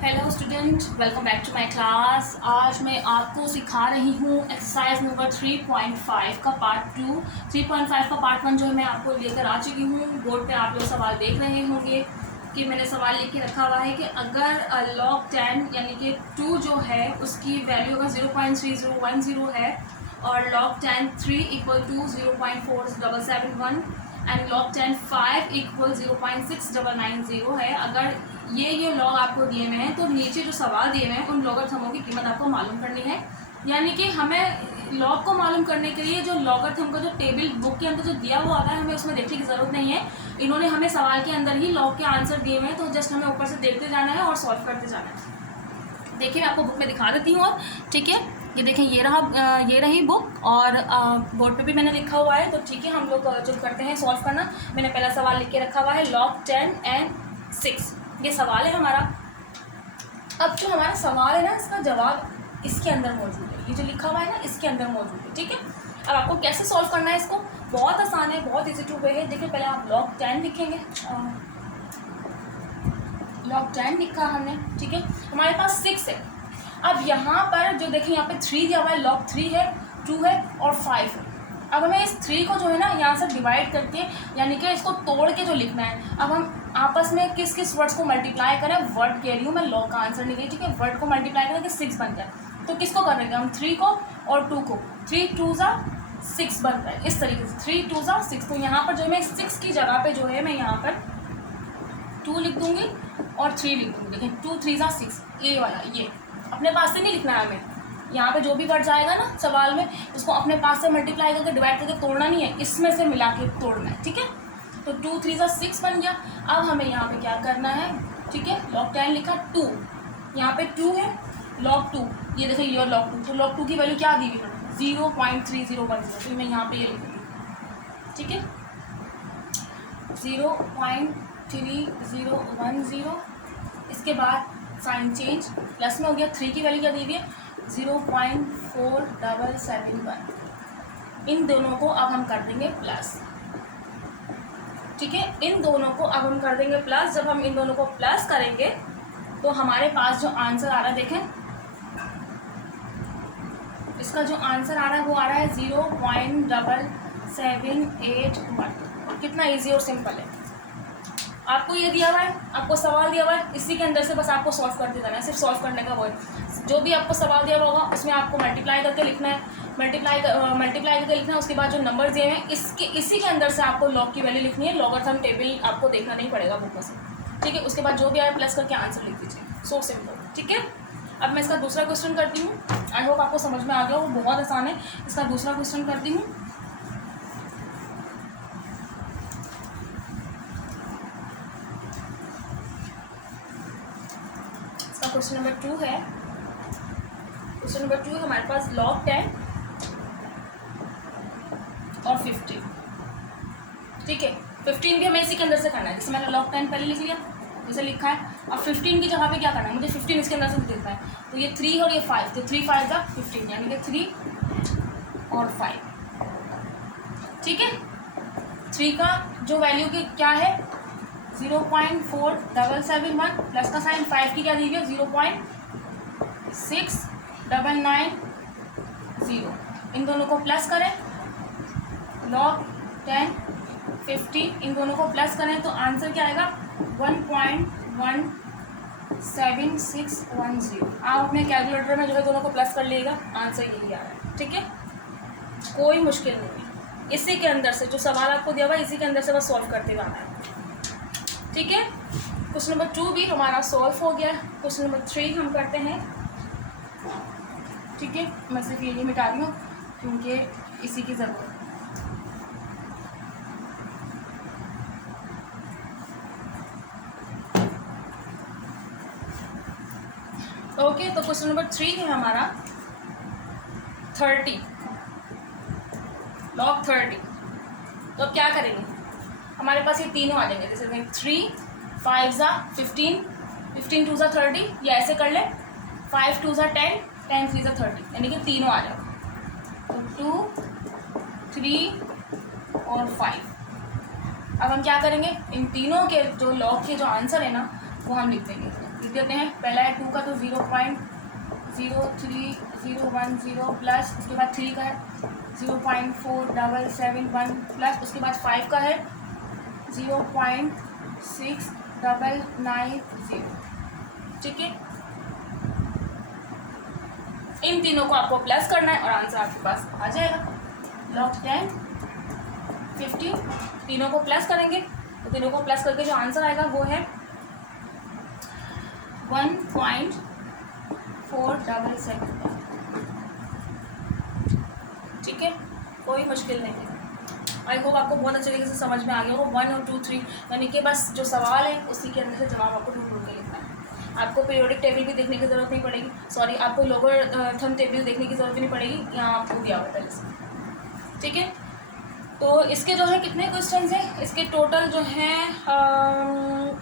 Hello student, welcome back to my class. आज मैं आपको सिखा रही हूँ एक्सरसाइज नंबर 3.5 का पार्ट 2। 3.5 का पार्ट 1 जो है मैं आपको लेकर आ चुकी हूँ। बोर्ड पे आप लोग सवाल देख रहे होंगे कि मैंने सवाल लिख के रखा हुआ है कि अगर log 10 यानी कि 2 जो है उसकी वैल्यू अगर 0.3010 है और log 10 3 equal to 0.4771 and log 10 5 equal 0.6990 है। अगर ये लॉग आपको दिए हुए हैं तो नीचे जो सवाल दिए हुए हैं उन लॉगरिथमों की कीमत आपको मालूम करनी है। यानी कि हमें लॉग को मालूम करने के लिए जो लॉगरिथम का जो टेबल बुक के अंदर जो दिया हुआ आता है हमें उसमें देखने की ज़रूरत नहीं है। इन्होंने हमें सवाल के अंदर ही लॉग के आंसर दिए हुए हैं, तो जस्ट हमें ऊपर से देखते जाना है और सॉल्व करते जाना है। देखिए मैं आपको बुक में दिखा देती हूँ और ठीक है, ये देखें ये रही बुक और बोर्ड पे भी मैंने लिखा हुआ है। तो ठीक है, हम लोग जो करते हैं सॉल्व करना। मैंने पहला सवाल लिख के रखा हुआ है log 10 and 6, ये सवाल है हमारा। अब जो हमारा सवाल है ना, इसका जवाब इसके अंदर मौजूद है। ये जो लिखा हुआ है ना इसके अंदर मौजूद है। ठीक है, अब आपको कैसे सॉल्व करना है इसको, बहुत आसान है, बहुत इजी टू वे है। देखिए पहले आप log 10 लिखेंगे। log 10 लिखा हमने, ठीक है। हमारे पास 6 है। अब यहाँ पर जो देखें यहाँ पे 3 दिया हुआ है, log 3 है, 2 है और 5 है। अब हमें इस 3 को जो है ना यहाँ से डिवाइड करके यानी कि इसको तोड़ के जो लिखना है। अब हम आपस में किस किस वर्ड्स को मल्टीप्लाई करें, वर्ड कह रही हूँ मैं, लॉग का आंसर नहीं गई, ठीक है। वर्ड को मल्टीप्लाई करें कि 6 बन जाए, तो किसको करेंगे हम, 3 को और 2 को। 3 2 6 बन रहा है इस तरीके से, 3 2 6। तो यहाँ पर जो है मैं 6 की जगह पे जो है मैं यहाँ पर 2 लिख दूँगी और 3 लिख दूँगी। देखें 2 3 6, ये वाला, ये अपने पास से नहीं लिखना है हमें। यहाँ पे जो भी वर्ड्स आएगा ना सवाल में उसको अपने पास से मल्टीप्लाई करके डिवाइड करके तोड़ना नहीं है, इसमें से मिला के तोड़ना है, ठीक है। तो 2 3 6 बन गया। अब हमें यहाँ पे क्या करना है, ठीक है। log 10 लिखा, 2 यहाँ पे 2 है, log 2 ये देखिए ये log 2। तो log 2 की वैल्यू क्या दी हुई है, 0.3010। तो मैं यहाँ पे ये लिखूँगी, ठीक है, 0.3010। इसके बाद साइन चेंज, प्लस में हो गया। 3 की वैल्यू क्या दी हुई है, 0.4771। इन दोनों को अब हम कर देंगे प्लस, ठीक है। इन दोनों को अब हम कर देंगे प्लस। जब हम इन दोनों को प्लस करेंगे तो हमारे पास जो आंसर आ रहा है, देखें इसका जो आंसर आ रहा है वो आ रहा है 0.7781। कितना इजी और सिंपल है। आपको ये दिया हुआ है, आपको सवाल दिया हुआ है, इसी के अंदर से बस आपको सॉल्व करते जाना है। सिर्फ सॉल्व करने का वो है, जो भी आपको सवाल दिया हुआ होगा उसमें आपको मल्टीप्लाई करके लिखना है, मल्टीप्लाई करके लिखना है। उसके बाद जो नंबर दिए हैं इसी के अंदर से आपको लॉग की वैल्यू लिखनी है। लॉगरिथम टेबल आपको देखना नहीं पड़ेगा बुक में से, ठीक है। उसके बाद जो भी आए प्लस करके आंसर लिख दीजिए, सो सिंपल, ठीक है। अब मैं इसका दूसरा क्वेश्चन करती हूँ। आई होप आपको समझ में आ गया, वो बहुत आसान है। इसका दूसरा क्वेश्चन करती हूँ। क्वेश्चन नंबर 2 है। क्वेश्चन नंबर 2 है हमारे पास log 10 और 15, ठीक है। 15 भी हमें इसी के अंदर से करना है, जैसे मैंने log 10 पहले लिख लिया, जैसे लिखा है। अब 15 की जगह पे क्या करना है, मुझे 15 इसके अंदर से लिखना है। तो ये 3 और ये 5, तो 3 5 15, यानी कि 3 और 5, ठीक है। 3 का जो वैल्यू की क्या है 0.4771, प्लस का साइन, 5 की क्या दी हुई है 0.6990। इन दोनों को प्लस करें, log 10 15, इन दोनों को प्लस करें तो आंसर क्या आएगा 1.17610। आप अपने कैलकुलेटर में जो है दोनों को प्लस कर लीजिएगा, आंसर यही आ रहा है, ठीक है। कोई मुश्किल नहीं है, इसी के अंदर से जो सवाल आपको दिया हुआ है इसी के अंदर से बस सॉल्व करते हुए आना है, ठीक है। क्वेश्चन नंबर 2 भी हमारा सॉल्व हो गया। क्वेश्चन नंबर 3 हम करते हैं, ठीक है। मैं सिर्फ ये मिटा रही हूँ क्योंकि इसी की ज़रूरत है। ओके, तो क्वेश्चन नंबर 3 है हमारा 30, log 30। तो अब क्या करेंगे, हमारे पास ये तीनों आ जाएंगे, जैसे 3 5 15, 15 2 30, या ऐसे कर ले 5 2 10, 10 3 30, यानी कि तीनों आ जाएगा। तो 2 3 और 5। अब हम क्या करेंगे, इन तीनों के जो लॉग के जो आंसर है ना वो हम लिख देंगे। लिख देते हैं। पहला है 2 का तो 0.03010 प्लस उसके बाद 3 का है 0.4771 प्लस उसके बाद 5 का है 0.6990। ठीक है, इन तीनों को आपको प्लस करना है और आंसर आपके पास आ जाएगा। log 10 15 तीनों को प्लस करेंगे तो तीनों को प्लस करके जो आंसर आएगा वो है 1.477। ठीक है, कोई मुश्किल नहीं है। आई होप आपको बहुत अच्छे तरीके से समझ में आ गया होगा। 1 और 2 3 यानी कि बस जो सवाल है उसी के अंदर से जवाब आपको ढूंढ के लिखना है। आपको पीरियोडिक टेबल भी देखने की ज़रूरत नहीं पड़ेगी, सॉरी आपको लोअर थंब टेबल देखने की ज़रूरत नहीं पड़ेगी, यहाँ आपको दिया हुआ है पहले से। ठीक है, तो इसके जो है कितने क्वेश्चन हैं, इसके टोटल जो हैं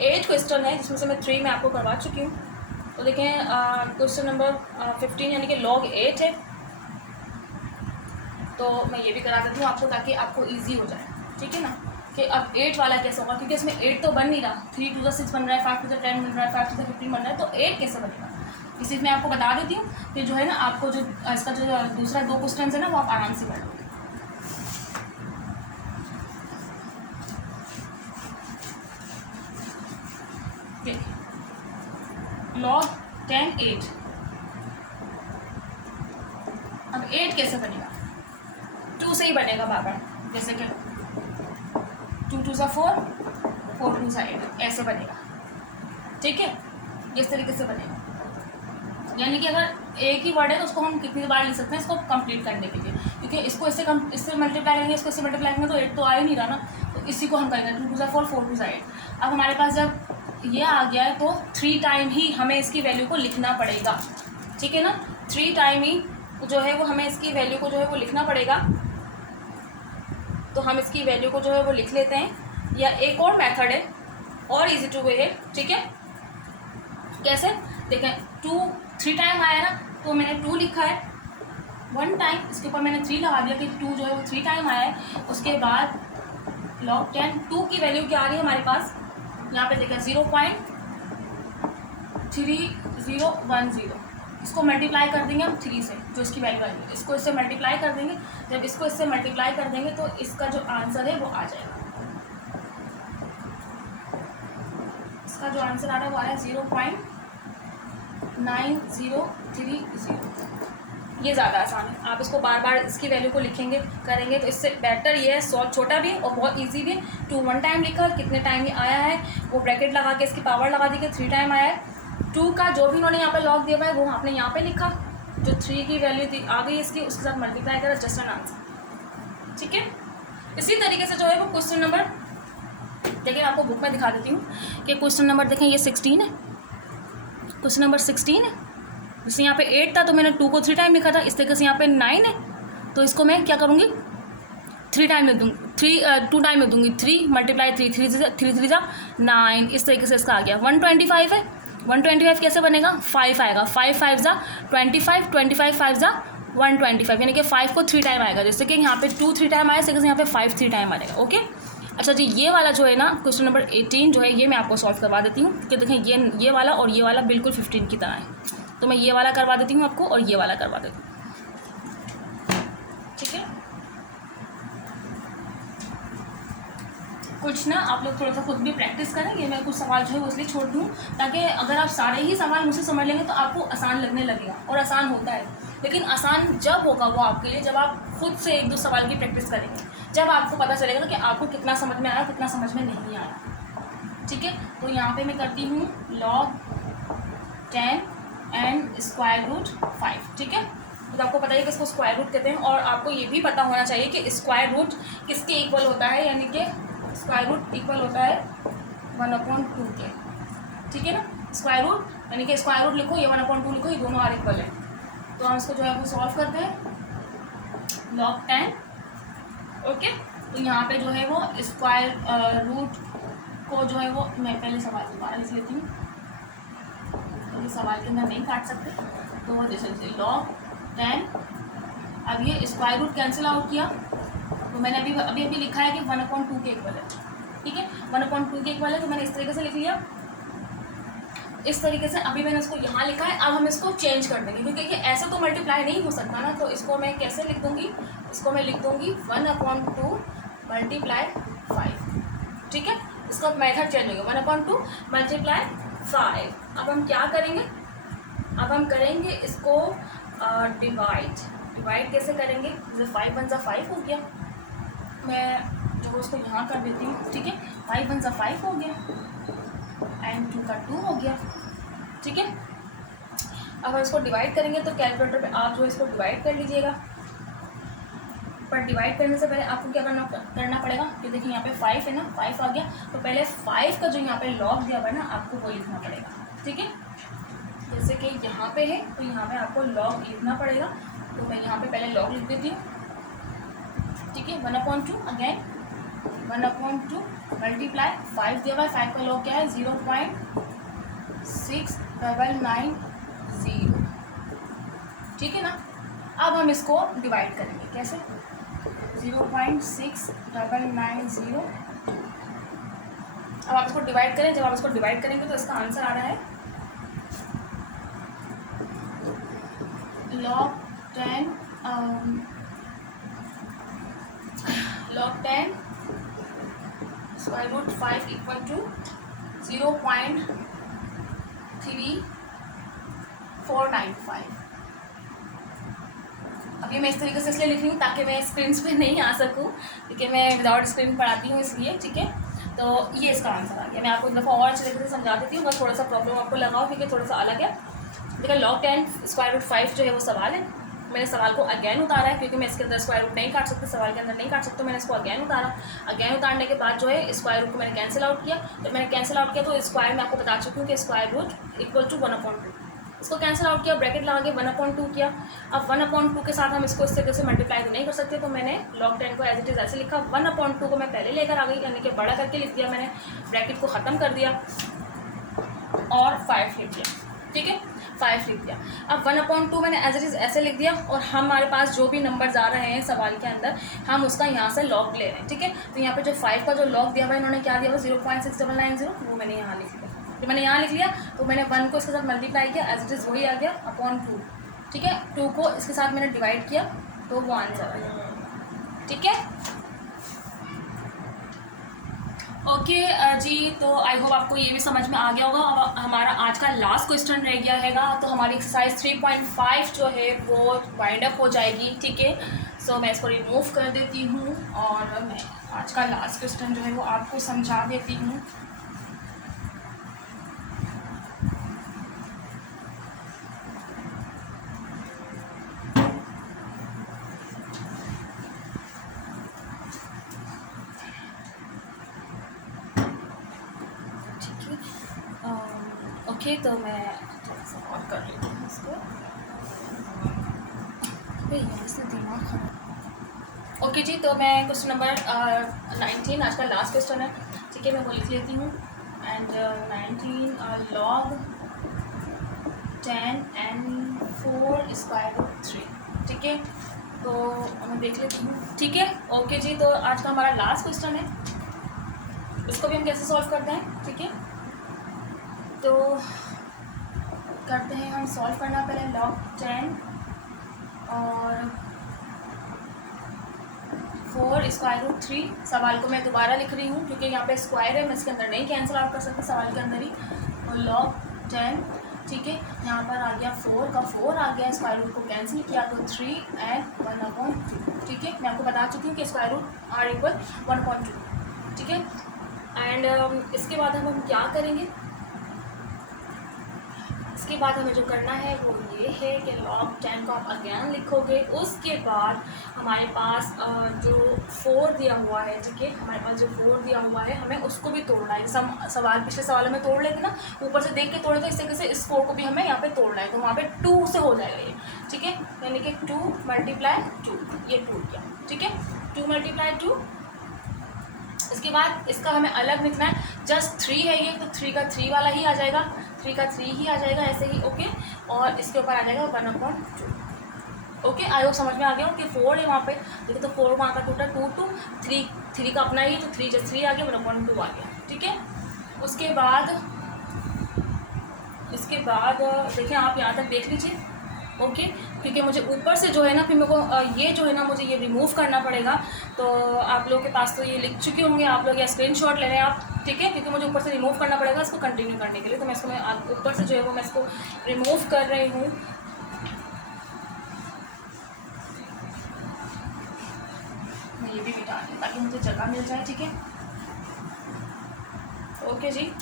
8 क्वेश्चन है, जिसमें से मैं 3 मैं आपको करवा चुकी हूँ। तो देखें क्वेश्चन नंबर 15 यानी कि log 8 है, तो मैं ये भी करा देती हूँ आपको ताकि आपको इजी हो जाए। ठीक है ना, कि अब 8 वाला कैसे होगा, क्योंकि इसमें 8 तो बन नहीं रहा, 3 to the 6 बन रहा है, 5 to the 10 बन रहा है, 5 to the 15 बन रहा है, तो 8 कैसे बनेगा इस चीज़ में आपको बता देती हूँ। फिर जो है ना आपको जो इसका जो दूसरा 2 क्वेश्चन है ना वो आप आराम से कर लोगे। log 10 8। अब 8 कैसे बनेगा, 2 से ही बनेगा बार, जैसे कि 2 2 4 4 2 8 ऐसे बनेगा। ठीक है, इस तरीके से बनेगा। यानी कि अगर एक ही वर्ड है तो उसको हम कितनी बार लिख सकते हैं इसको कंप्लीट करने के लिए, क्योंकि इसको इससे मल्टीप्लाई करेंगे, इसको इससे मल्टीप्लाई करेंगे तो 8 तो आ ही नहीं रहा ना, तो इसी को हम करेंगे 2 2 4 4 2 8। अब हमारे पास जब ये आ गया है तो 3 टाइम ही हमें इसकी वैल्यू को लिखना पड़ेगा। ठीक है ना, 3 टाइम ही जो है वो हमें इसकी वैल्यू को जो है वो लिखना पड़ेगा। तो हम इसकी वैल्यू को जो है वो लिख लेते हैं, या एक और मेथड है और इजी टू वे है। ठीक है, कैसे देखें, 3 टाइम आया ना तो मैंने 2 लिखा है, 1 टाइम इसके ऊपर मैंने 3 लगा दिया कि 2 जो है वो 3 टाइम आया है। उसके बाद log 10 2 की वैल्यू क्या आ रही है हमारे पास, यहाँ पे देखें 0.3010, इसको मल्टीप्लाई कर देंगे हम 3 से, जो इसकी वैल्यू आएगी इसको इससे मल्टीप्लाई कर देंगे। जब इसको इससे मल्टीप्लाई कर देंगे तो इसका जो आंसर है वो आ जाएगा। इसका जो आंसर आ रहा है वो आ रहा है 0.9030। ये ज़्यादा आसान है, आप इसको बार बार इसकी वैल्यू को लिखेंगे करेंगे तो इससे बेटर ये है, सॉल्व छोटा भी और बहुत इजी भी। 2 1 टाइम लिखा, कितने टाइम ये आया है वो ब्रैकेट लगा के इसकी पावर लगा दी कि 3 टाइम आया है। 2 का जो भी उन्होंने यहाँ पे लॉग दिया हुआ है वो आपने यहाँ पे लिखा, जो 3 की वैल्यू आ गई इसकी उसके साथ मल्टीप्लाई करा, जस्ट एन आंसर। ठीक है, इसी तरीके से जो है वो क्वेश्चन नंबर देखिए आपको बुक में दिखा देती हूँ कि क्वेश्चन नंबर देखें ये 16 है, क्वेश्चन नंबर 16 है। जैसे यहाँ पे 8 था तो मैंने 2 को 3 टाइम लिखा था, इस तरीके से यहाँ पे 9 है तो इसको मैं क्या करूँगी 3 टाइम लिख दूँगी, 2 टाइम लिख दूँगी, 3 मल्टीप्लाई 3 3 जा 9, इस तरीके से इसका आ गया। 125 है, 125 कैसे बनेगा, 5 आएगा, 5 5 जा 25, 25 5 जा 125, यानी कि 5 को 3 टाइम आएगा। जैसे कि यहाँ पे 2 3 टाइम आया, इस तरीके से यहाँ पे 5 3 टाइम आ जाएगा। ओके, अच्छा जी, ये वाला जो है ना क्वेश्चन नंबर 18 जो है ये मैं आपको सॉल्व करवा देती हूँ कि देखें ये वाला और ये वाला बिल्कुल 15 की तरह है, तो मैं ये वाला करवा देती हूँ आपको और ये वाला करवा देती हूँ। ठीक है, कुछ ना आप लोग थोड़ा सा खुद भी प्रैक्टिस करेंगे, मैं कुछ सवाल जो है वो इसलिए छोड़ दूँ ताकि अगर आप सारे ही सवाल मुझसे समझ लेंगे तो आपको आसान लगने लगेगा, और आसान होता है, लेकिन आसान जब होगा वो आपके लिए जब आप खुद से 1 2 सवाल की प्रैक्टिस करेंगे, जब आपको पता चलेगा ना कि आपको कितना समझ में आया कितना समझ में नहीं आया। ठीक है, तो यहाँ पे मैं करती हूँ log 10 एंड स्क्वायर रूट 5। ठीक है, तो आपको पता है कि इसको स्क्वायर रूट कहते हैं, और आपको ये भी पता होना चाहिए कि स्क्वायर रूट किसके इक्वल होता है, यानी कि स्क्वायर रूट इक्वल होता है 1/2 के। ठीक है ना, स्क्वायर रूट यानी कि स्क्वायर रूट लिखो या 1/2 लिखो, ये दोनों आर इक्वल है। तो हम इसको जो है वो सॉल्व करते हैं log 10। ओके, तो यहाँ पे जो है वो स्क्वायर रूट को जो है वो मैं पहले सवाल दोबारा लिख लेती हूँ, तो सवाल के अंदर नहीं काट सकते, तो जैसे log 10। अब ये स्क्वायर रूट कैंसिल आउट किया तो मैंने अभी लिखा है कि 1/2 के इक्वल है। ठीक है, 1/2 के इक्वल है, तो मैंने इस तरीके से लिख लिया। इस तरीके से अभी मैंने इसको यहाँ लिखा है, अब हम इसको चेंज कर देंगे क्योंकि ये ऐसे तो मल्टीप्लाई नहीं हो सकता ना, तो इसको मैं कैसे लिख दूँगी, इसको मैं लिख दूँगी 1/2 मल्टीप्लाई 5। ठीक है, इसका मेथड चेंज हो गया, 1/2 मल्टीप्लाई 5। अब हम क्या करेंगे, अब हम करेंगे इसको डिवाइड कैसे करेंगे, जैसे 5 1 5 हो गया, मैं जो उसको यहाँ कर देती हूँ। ठीक है, 5 1 5 हो गया एंड 2 का 2 हो गया। ठीक है, अब हम इसको डिवाइड करेंगे तो कैलकुलेटर पे आप जो है इसको डिवाइड कर लीजिएगा, पर डिवाइड करने से पहले आपको क्या करना पड़ेगा कि देखिए यहाँ पे 5 है ना, 5 आ गया, तो पहले 5 का जो यहाँ पे लॉग दिया हुआ है ना आपको वो लिखना पड़ेगा। ठीक है, जैसे कि यहाँ पे है तो यहाँ पे आपको लॉग लिखना पड़ेगा, तो मैं यहाँ पे पहले लॉग लिख देती हूँ। ठीक है, 1/2 अगेन 1/2 मल्टीप्लाई 5 दिया हुआ है, 5 का लॉग क्या है 0.6990। ठीक है ना, अब हम इसको डिवाइड करेंगे कैसे, 0.6990। अब आप इसको डिवाइड करें, जब आप इसको डिवाइड करेंगे तो इसका आंसर आ रहा है log 10 √5 इक्वल टू 0.3495। अभी मैं इस तरीके से इसलिए लिख रही हूँ ताकि मैं स्क्रीन पे नहीं आ सकूँ, क्योंकि मैं विदाउट स्क्रीन पढ़ाती हूँ इसलिए। ठीक है, तो ये इसका आंसर आ गया। मैं आपको एक दफ़ा और अच्छे तरीके से समझा देती हूँ, बस थोड़ा सा प्रॉब्लम आपको लगाओ क्योंकि थोड़ा सा अलग है। देखिए log 10 √5 जो है वो सवाल है, मैंने सवाल को अगेन उतारा है क्योंकि मैं इसके अंदर स्क्वायर रूट नहीं काट सकती, सवाल के अंदर नहीं काट सकते, मैंने इसको अगेन उतारा। अगेन उतारने के बाद जो है स्क्वायर रूट को मैंने कैंसिल आउट किया, जब मैंने कैंसिल आउट किया तो स्क्वायर में आपको बता चुकी हूँ कि स्क्वायर रूट इक्वल टू 1/2। इसको कैंसिल आउट किया, ब्रैकेट लगा के 1/2 किया। अब 1/2 के साथ हम इसको इस तरीके से मल्टीप्लाई तो नहीं कर सकते, तो मैंने log 10 को एज इट इज़ ऐसे लिखा, 1/2 को मैं पहले लेकर आ गई, यानी कि बड़ा करके लिख दिया मैंने, ब्रैकेट को ख़त्म कर दिया और 5 लिख दिया। ठीक है, 5 लिख दिया। अब 1/2 मैंने एज इट इज़ ऐसे लिख दिया और हमारे पास जो भी नंबर्स आ रहे हैं सवाल के अंदर हम उसका यहाँ से लॉग ले रहे हैं। ठीक है, तो यहाँ पे जो 5 का जो लॉग दिया हुआ है इन्होंने क्या दिया हुआ 0.6990, वो मैंने यहाँ लिख लिया। तो मैंने यहाँ लिख लिया तो मैंने 1 को इसके साथ मल्टीप्लाई किया, एज इट इज़ वही आ गया /2। ठीक है, 2 को इसके साथ मैंने डिवाइड किया तो वो आंसर आ गया। ठीक है, ओके जी, तो आई होप आपको ये भी समझ में आ गया होगा। अब हमारा आज का लास्ट क्वेश्चन रह गया हैगा, तो हमारी एक्सरसाइज 3.5 जो है वो वाइंड अप हो जाएगी। ठीक है, सो मैं इसको रिमूव कर देती हूँ और मैं आज का लास्ट क्वेश्चन जो है वो आपको समझा देती हूँ। ओके, तो मैं थोड़ा सा और कर लेती हूँ इसको, दिमाग खराब। ओके जी, तो मैं क्वेश्चन नंबर 19 आज का लास्ट क्वेश्चन है। ठीक है, मैं वो लिख लेती हूँ एंड 19 log 10 and 4 √3। ठीक है, तो मैं देख लेती हूँ। ठीक है, ओके जी, तो आज का हमारा लास्ट क्वेश्चन है, इसको भी हम कैसे सॉल्व करते हैं। ठीक है, तो करते हैं हम सॉल्व करना पहले log 10 और 4 √3। सवाल को मैं दोबारा लिख रही हूँ क्योंकि यहाँ पे स्क्वायर है, मैं इसके अंदर नहीं कैंसिल आउट कर सकती सवाल के अंदर ही। और log 10, ठीक है, यहाँ पर आ गया 4 का 4 आ गया, स्क्वायर रूट को कैंसिल किया तो 3 and 1/2। ठीक है, मैं आपको बता चुकी हूँ कि स्क्वायर रूट R = 1/2। ठीक है, एंड इसके बाद हम क्या करेंगे, इसके बाद हमें जो करना है वो ये है कि log 10 को आप अगेन लिखोगे। उसके बाद हमारे पास जो 4 दिया हुआ है, ठीक है, हमारे पास जो 4 दिया हुआ है हमें उसको भी तोड़ना है। जैसे हम सवाल पिछले सवालों में तोड़ लेते ना, ऊपर से देख के तोड़े, तो इस तरीके से इस 4 को भी हमें यहाँ पे तोड़ना है, तो वहाँ पे 2 से हो जाएगा ये। ठीक है, यानी कि 2 × 2, ये टूट गया। ठीक है, 2 × 2। इसके बाद इसका हमें अलग लिखना है, जस्ट 3 है ये, तो 3 का 3 वाला ही आ जाएगा, 3 का 3 ही आ जाएगा ऐसे ही। ओके, और इसके ऊपर आ जाएगा 1/2। ओके, आई होप समझ में आ गया हो कि 4 है वहाँ पे, देखो तो 4 वहाँ का टोटल 2 2 3 का अपना ही, तो 3 + 3 आ गया, 1/2 आ गया। ठीक है, उसके बाद उसके बाद देखें आप यहाँ तक देख लीजिए, ओके। क्योंकि मुझे ऊपर से जो है ना फिर मेरे को ये जो है ना मुझे ये रिमूव करना पड़ेगा। तो आप लोगों के पास तो ये लिख चुके होंगे, आप लोग या स्क्रीनशॉट ले रहे हैं आप, ठीक है, क्योंकि मुझे ऊपर से रिमूव करना पड़ेगा इसको कंटिन्यू करने के लिए। तो मैं इसको ऊपर से जो है वो मैं इसको रिमूव कर रही हूँ। मैं ये भी मिटा दूँ ताकि मुझे जगह मिल जाए, ठीक है। ओके जी,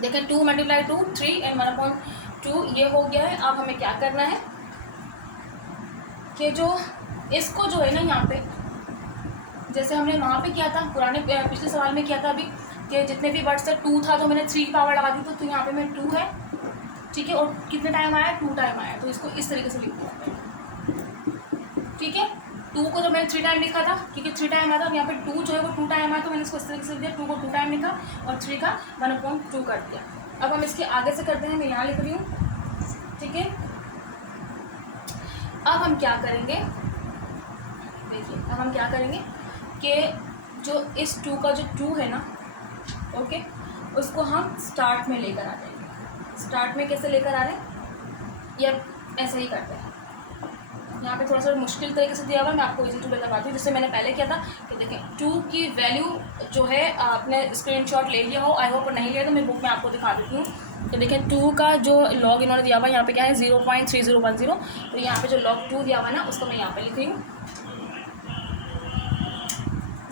देखें 2 × 2 3 एंड 1/2 ये हो गया है। अब हमें क्या करना है कि जो इसको जो है ना यहाँ पे जैसे हमने वहाँ पे किया था पुराने पिछले सवाल में किया था अभी कि जितने भी वर्ड्स थे 2 था तो मैंने 3 की पावर लगा दी, तो यहाँ पे मैं 2 है, ठीक है। और कितने टाइम आया, 2 टाइम आया, तो इसको इस तरीके से लिख दिया, ठीक है। 2 को तो मैंने 3 टाइम लिखा था क्योंकि 3 टाइम आया था, और यहाँ पे 2 जो है वो 2 टाइम आया, तो मैंने इसको इस तरीके से दिया, 2 को 2 टाइम लिखा और 3 का 1/2 कर दिया। अब हम इसके आगे से करते हैं, मैं यहाँ लिख रही हूँ, ठीक है। अब हम क्या करेंगे, देखिए अब हम क्या करेंगे कि जो इस 2 का जो 2 है ना, ओके, उसको हम स्टार्ट में लेकर आ जाएंगे। स्टार्ट में कैसे लेकर आ रहे हैं, या ऐसे ही करते हैं। यहाँ पे थोड़ा सा मुश्किल तरीके से दिया हुआ, मैं आपको इजी टू लगाती हूँ, जिससे मैंने पहले किया था कि देखें 2 की वैल्यू जो है आपने स्क्रीनशॉट ले लिया हो, आई होप नहीं लिया तो मैं बुक में आपको दिखा देती हूँ। तो देखें 2 का जो लॉग इन्होंने दिया हुआ यहाँ पे क्या है 0.3010, तो यहाँ पे जो लॉग 2 दिया हुआ है ना उसको मैं यहाँ पे लिख रही हूँ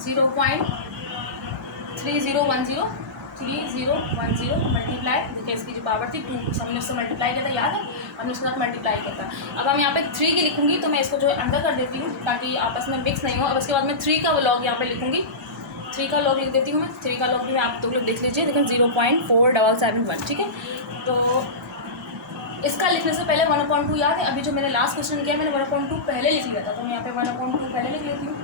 0.3010 मल्टीप्लाई, देखिए इसकी जो पावर थी 2, हमने उससे मल्टीप्लाई किया था, याद है, हमने उसके साथ मल्टीप्लाई किया था। अब हम यहाँ पे 3 की लिखूंगी, तो मैं इसको जो है अंदर कर देती हूँ ताकि आपस में मिक्स नहीं हो। अब उसके बाद मैं 3 का लॉग यहाँ पे लिखूंगी, 3 का लॉग लिख देती हूँ मैं। 3 का लॉग भी आप लोग देख लीजिए, देखिए 0.4771, ठीक है। तो इसका लिखने से पहले 1/2 याद है, अभी जो मैंने लास्ट क्वेश्चन किया मैंने 1/2 पहले लिख लिया था, तो मैं यहाँ पे 1/2 पहले लिख लेती हूँ।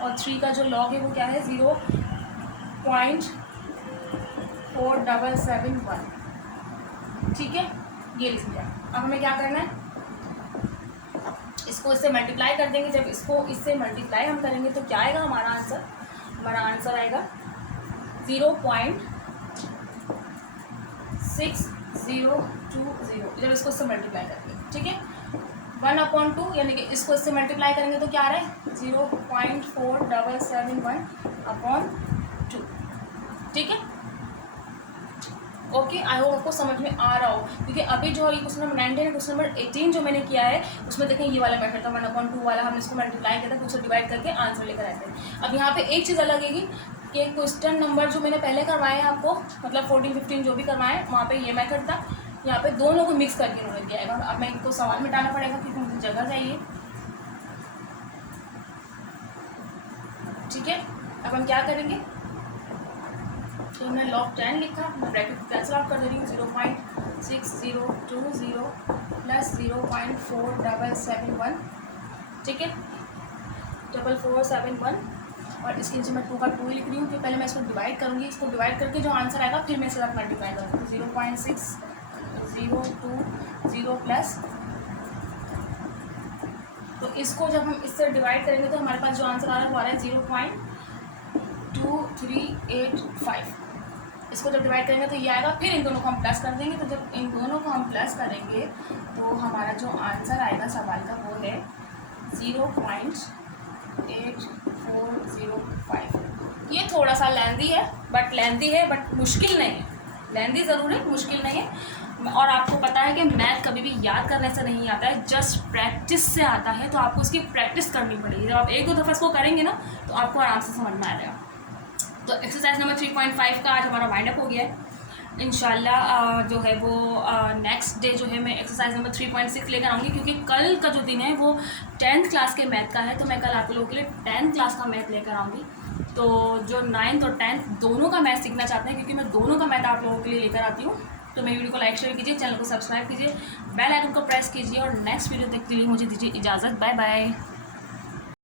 और 3 का जो लॉग है वो क्या है 0.4771, ठीक है, ये लिख लिया। अब हमें क्या करना है, इसको इससे मल्टीप्लाई कर देंगे। जब इसको इससे मल्टीप्लाई हम करेंगे तो क्या आएगा हमारा आंसर, हमारा आंसर आएगा 0.6020, जब इसको इससे मल्टीप्लाई करेंगे, ठीक है। 1/2 यानी कि इसको इससे मल्टीप्लाई करेंगे तो क्या आ रहा है 0.4771/2, ठीक है। ओके, आई होप आपको समझ में आ रहा हो, क्योंकि अभी जो ये क्वेश्चन नंबर 19 है, क्वेश्चन नंबर 18 जो मैंने किया है उसमें देखें ये वाला मेथड था 1/2 वाला, हमने इसको मल्टीप्लाई किया था, तो उसको डिवाइड करके आंसर लेकर आए थे। अब यहाँ पे एक चीज़ अलग है कि क्वेश्चन नंबर जो मैंने पहले करवाए हैं आपको, मतलब 14, 15 जो भी करवाए वहाँ पे ये मेथड था, यहाँ पे दोनों को मिक्स करके इन्होंने दिया है। अब मैं इनको सवाल मिटाना पड़ेगा क्योंकि मुझे जगह चाहिए, ठीक है। अब हम क्या करेंगे, तो मैं log 10 लिखा, मैं ब्रैकेट कैंसिल आउट कर दे रही हूँ, 0.6020 प्लस 0.4771, ठीक है, 4471। और इसके नीचे मैं 2 का 2 लिख रही हूँ कि पहले मैं इसको डिवाइड करूँगी, इसको डिवाइड करके जो आंसर आएगा फिर मैं इसके साथ मल्टीप्लाई करूँगी, 0.6020 प्लस, तो इसको जब हम इससे डिवाइड करेंगे तो हमारे पास जो आंसर आ रहा है वो आ रहा है 0.2385। इसको जब डिवाइड करेंगे तो ये आएगा, फिर इन दोनों को हम प्लस कर देंगे, तो जब इन दोनों को हम प्लस करेंगे तो हमारा जो आंसर आएगा सवाल का वो है 0.8405। ये थोड़ा सा लेंदी है बट मुश्किल नहीं है, लेंदी ज़रूर है, मुश्किल नहीं है। और आपको पता है कि मैथ कभी भी याद करने से नहीं आता है, जस्ट प्रैक्टिस से आता है, तो आपको उसकी प्रैक्टिस करनी पड़ेगी। जब आप 1-2 दफ़ा इसको करेंगे ना तो आपको आराम से समझ में आ जाएगा। तो एक्सरसाइज नंबर 3.5 का आज हमारा वाइंड अप हो गया है। इंशाल्लाह जो है वो नेक्स्ट डे जो है मैं एक्सरसाइज नंबर 3.6 लेकर आऊँगी, क्योंकि कल का जो दिन है वो 10th क्लास के मैथ का है, तो मैं कल आप लोगों के लिए 10th क्लास का मैथ लेकर आऊँगी। तो जो 9th और 10th दोनों का मैथ सीखना चाहते हैं, क्योंकि मैं दोनों का मैथ आप लोगों के लिए लेकर आती हूँ, तो मेरी वीडियो को लाइक शेयर कीजिए, चैनल को सब्सक्राइब कीजिए, बेल आइकन को प्रेस कीजिए, और नेक्स्ट वीडियो तक के लिए मुझे दीजिए इजाज़त। Bye bye.